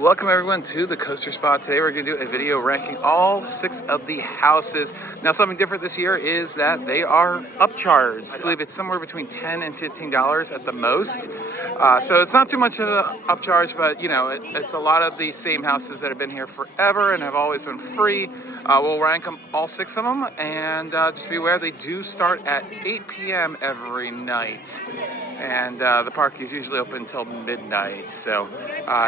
Welcome everyone to the Coaster Spot. Today we're going to do a video ranking all 6 of the houses. Now something different this year is that they are upcharged. I believe it's somewhere between $10 and $15 at the most. So it's not too much of an upcharge, but you know, it's a lot of the same houses that have been here forever and have always been free. We'll rank them, all 6 of them, and just be aware they do start at 8 p.m. every night. And the park is usually open until midnight, so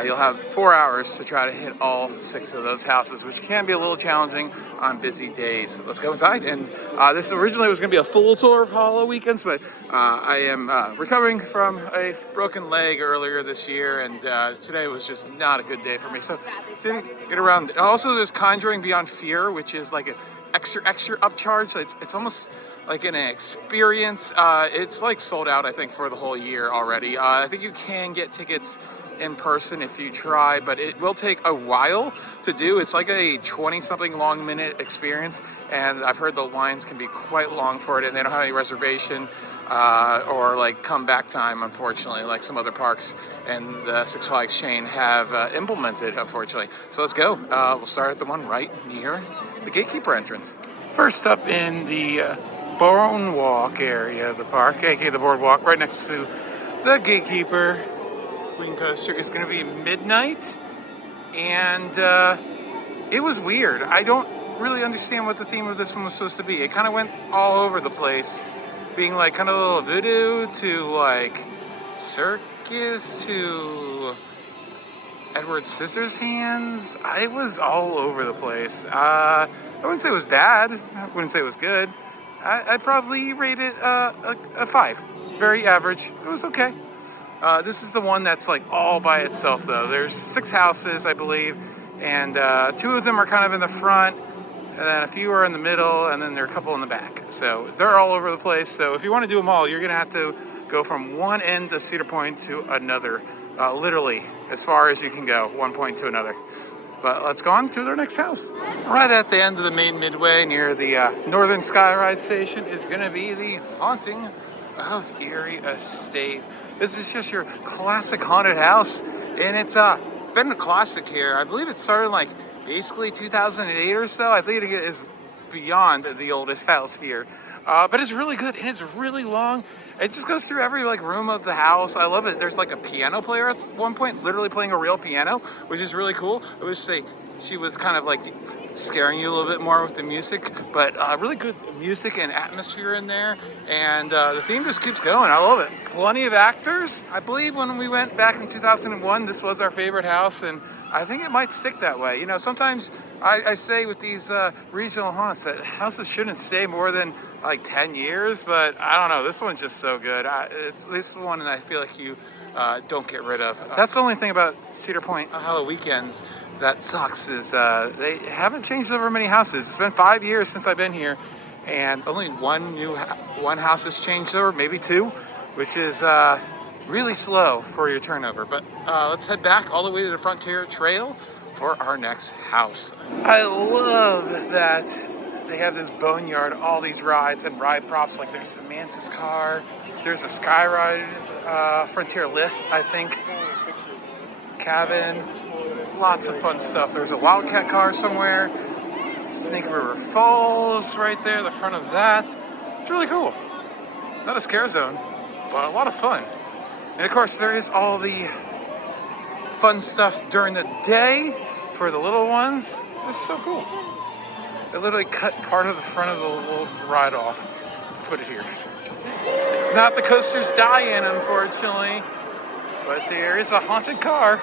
you'll have 4 hours to try to hit all 6 of those houses, which can be a little challenging on busy days. So let's go inside. And this originally was going to be a full tour of HalloWeekends, but I am recovering from a broken leg earlier this year, and today was just not a good day for me, so didn't get around. Also, there's Conjuring Beyond Fear, which is like an extra upcharge. So it's almost like an experience. It's like sold out, I think, for the whole year already. I think you can get tickets in person if you try, but it will take a while to do. It's like a 20-something long minute experience, and I've heard the lines can be quite long for it, and they don't have any reservation or like come back time, unfortunately, like some other parks and the Six Flags chain have implemented, unfortunately. So let's go. We'll start at the one right near the gatekeeper entrance. First up in the Boardwalk area of the park, aka the Boardwalk, right next to the gatekeeper Queen Coaster, is going to be Midnight, and it was weird. I don't really understand what the theme of this one was supposed to be. It kind of went all over the place, being like kind of a little voodoo to like circus to Edward Scissorhands. I was all over the place. I wouldn't say it was bad. I wouldn't say it was good. I'd probably rate it a 5. Very average. It was okay. This is the one that's like all by itself, though. There's 6 houses, I believe, and 2 of them are kind of in the front, and then a few are in the middle, and then there are a couple in the back. So they're all over the place. So if you want to do them all, you're going to have to go from one end of Cedar Point to another, literally as far as you can go, one point to another. But let's go on to their next house. Right at the end of the main midway near the Northern Skyride Station is going to be the Haunting of Erie Estate. This is just your classic haunted house, and it's been a classic here. I believe it started like basically 2008 or so. I think it is beyond the oldest house here. But it's really good, and it's really long. It just goes through every like room of the house. I love it. There's like a piano player at one point, literally playing a real piano, which is really cool. I wish she was kind of like scaring you a little bit more with the music, but really good music and atmosphere in there, and the theme just keeps going. I love it. Plenty of actors. I believe when we went back in 2001, this was our favorite house, and I think it might stick that way. You know, sometimes I say with these regional haunts that houses shouldn't stay more than like 10 years, but I don't know, this one's just so good. This is one that I feel like you don't get rid of. That's the only thing about Cedar Point HalloWeekends that sucks, is they haven't changed over many houses. It's been 5 years since I've been here, and only one house has changed over, maybe 2, which is really slow for your turnover. But let's head back all the way to the Frontier Trail for our next house. I love that they have this boneyard, all these rides and ride props. Like there's the Mantis car, there's a Skyride, Frontier lift, I think, cabin, lots of fun stuff. There's a Wildcat car somewhere, Snake River Falls right there, the front of that. It's really cool. Not a scare zone, but a lot of fun. And of course there is all the fun stuff during the day for the little ones. This is so cool. They literally cut part of the front of the little ride off to put it here. It's not the coaster's die-in, unfortunately, but there is a haunted car.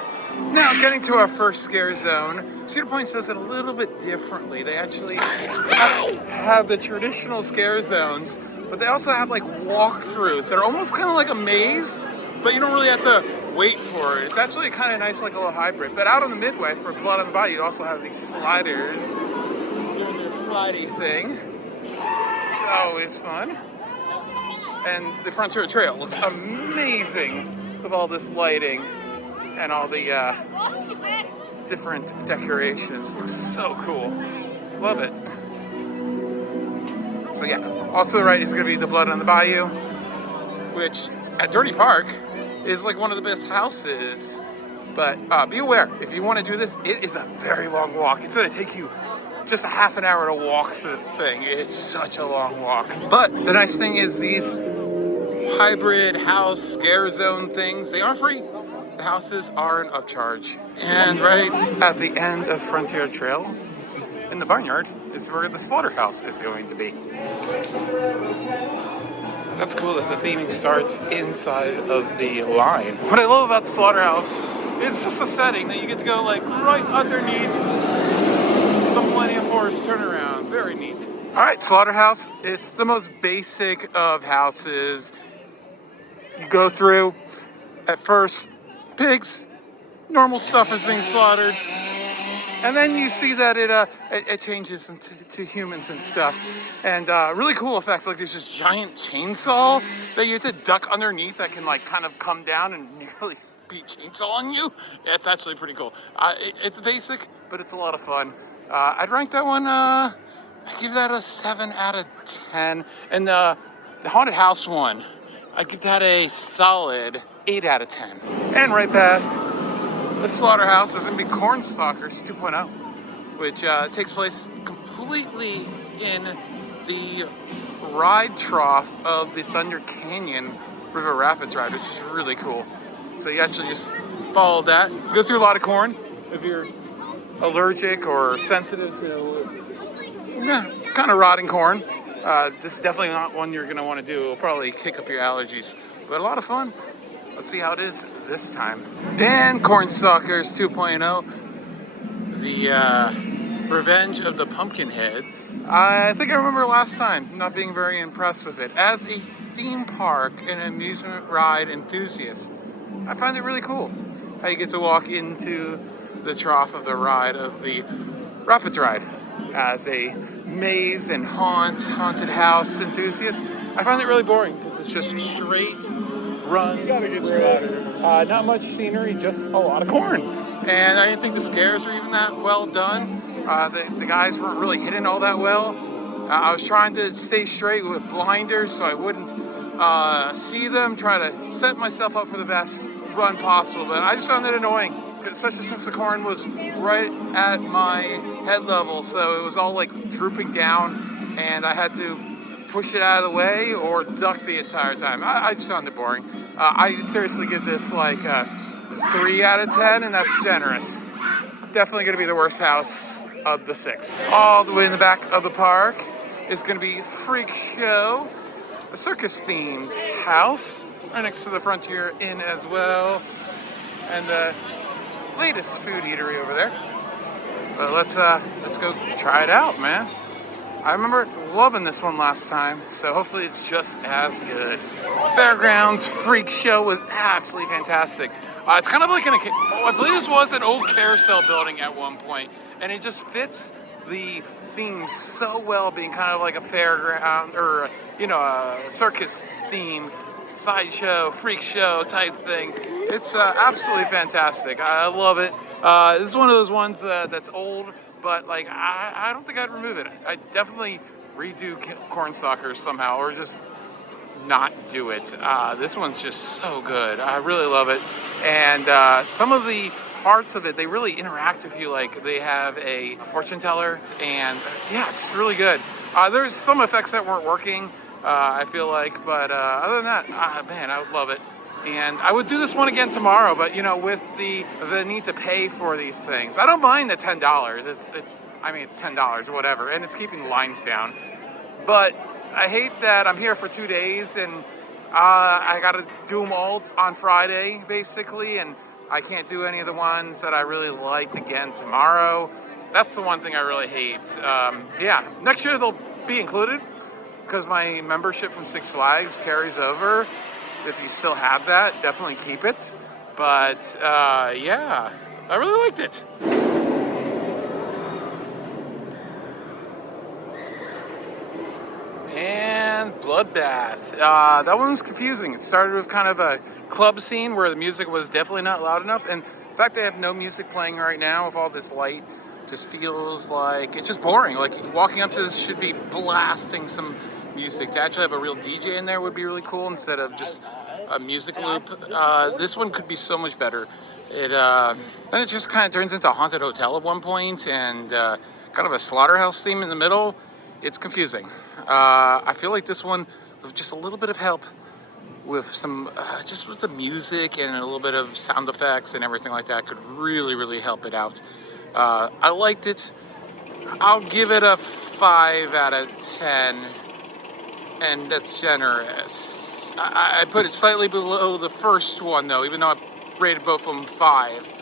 Now, getting to our first scare zone, Cedar Point does it a little bit differently. They actually have the traditional scare zones, but they also have like walkthroughs that are almost kind of like a maze, but you don't really have to wait for it. It's actually kind of nice, like a little hybrid. But out on the midway for Blood on the Bayou, you also have these sliders doing their slidey thing. It's always fun. And the Frontier Trail looks amazing with all this lighting and all the different decorations. Looks so cool. Love it. So yeah, all to the right is going to be the Blood on the Bayou, which at Dirty Park is like one of the best houses But be aware, if you want to do this, it is a very long walk. It's going to take you just a half an hour to walk through the thing. It's such a long walk. But the nice thing is these hybrid house scare zone things, they are free. The houses are an upcharge. And right at the end of Frontier Trail, in the barnyard, is where the slaughterhouse is going to be. That's cool that the theming starts inside of the line. What I love about the slaughterhouse is just the setting that you get to go like right underneath the Millennium Forest turnaround. Very neat. All right, slaughterhouse is the most basic of houses. You go through, at first, pigs, normal stuff is being slaughtered. And then you see that it changes into humans and stuff. And really cool effects, like there's this giant chainsaw that you have to duck underneath that can like kind of come down and nearly be chainsawing you. It's actually pretty cool. It's basic, but it's a lot of fun. I'd rank that one, I give that a 7 out of 10. And the Haunted House one, I'd give that a solid 8 out of 10. And right past the slaughterhouse is going to be CornStalkers 2.0, which takes place completely in the ride trough of the Thunder Canyon River Rapids ride, which is really cool. So you actually just follow that. Go through a lot of corn if you're allergic or sensitive to kind of rotting corn. This is definitely not one you're going to want to do. It'll probably kick up your allergies, but a lot of fun. Let's see how it is this time. And CornStalkers 2.0, the Revenge of the Pumpkinheads. I think I remember last time not being very impressed with it. As a theme park and amusement ride enthusiast, I find it really cool how you get to walk into the trough of the ride of the Rapids ride. As a maze and haunted house enthusiast, I find it really boring because it's just straight run. Not much scenery, just a lot of corn. And I didn't think the scares were even that well done. The guys weren't really hitting all that well. I was trying to stay straight with blinders so I wouldn't see them, try to set myself up for the best run possible. But I just found it annoying, especially since the corn was right at my head level. So it was all like drooping down and I had to push it out of the way or duck the entire time. I just found it boring. I seriously give this like a 3 out of 10, and that's generous. Definitely going to be the worst house of the 6. All the way in the back of the park is going to be Freak Show, a circus-themed house, right next to the Frontier Inn as well, and the latest food eatery over there. But let's go try it out, man. I remember loving this one last time, so hopefully it's just as good. Fairgrounds Freak Show was absolutely fantastic. It's kind of like I believe this was an old carousel building at one point, and it just fits the theme so well, being kind of like a fairground or a circus theme, sideshow, freak show type thing. It's absolutely fantastic. I love it. This is one of those ones that's old, but like I don't think I'd remove it. I'd definitely redo CornStalkers somehow, or just not do it. This one's just so good. I really love it. And some of the parts of it, they really interact with you. Like they have a fortune teller, and yeah, it's really good. There's some effects that weren't working, I feel like, but other than that, man, I would love it. And I would do this one again tomorrow, but with the need to pay for these things, I don't mind the $10. It's $10 or whatever, and it's keeping the lines down. But I hate that I'm here for 2 days and I got to do them all on Friday, basically, and I can't do any of the ones that I really liked again tomorrow. That's the one thing I really hate. Next year they'll be included because my membership from Six Flags carries over. If you still have that, definitely keep it. But I really liked it. And Bloodbath. That one was confusing. It started with kind of a club scene where the music was definitely not loud enough. And the fact I have no music playing right now with all this light just feels like it's just boring. Like walking up to this should be blasting some music. To actually have a real DJ in there would be really cool instead of just a music loop. This one could be so much better. Then it just kind of turns into a haunted hotel at one point, and kind of a slaughterhouse theme in the middle. It's confusing. I feel like this one, with just a little bit of help, with some, just with the music and a little bit of sound effects and everything like that, could really, really help it out. I liked it. I'll give it a 5 out of 10, and that's generous. I put it slightly below the first one, though, even though I rated both of them 5.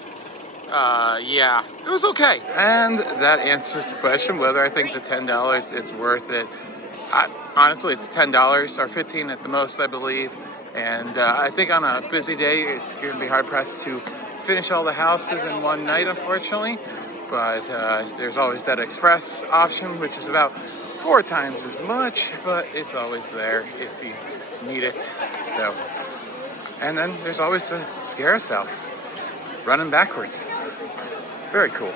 Yeah, it was okay. And that answers the question whether I think the $10 is worth it. Honestly, it's $10 or 15 at the most, I believe. And I think on a busy day, it's going to be hard pressed to finish all the houses in one night, unfortunately. But there's always that express option, which is about 4 times as much, but it's always there if you need it. So, and then there's always a carousel running backwards. Very cool.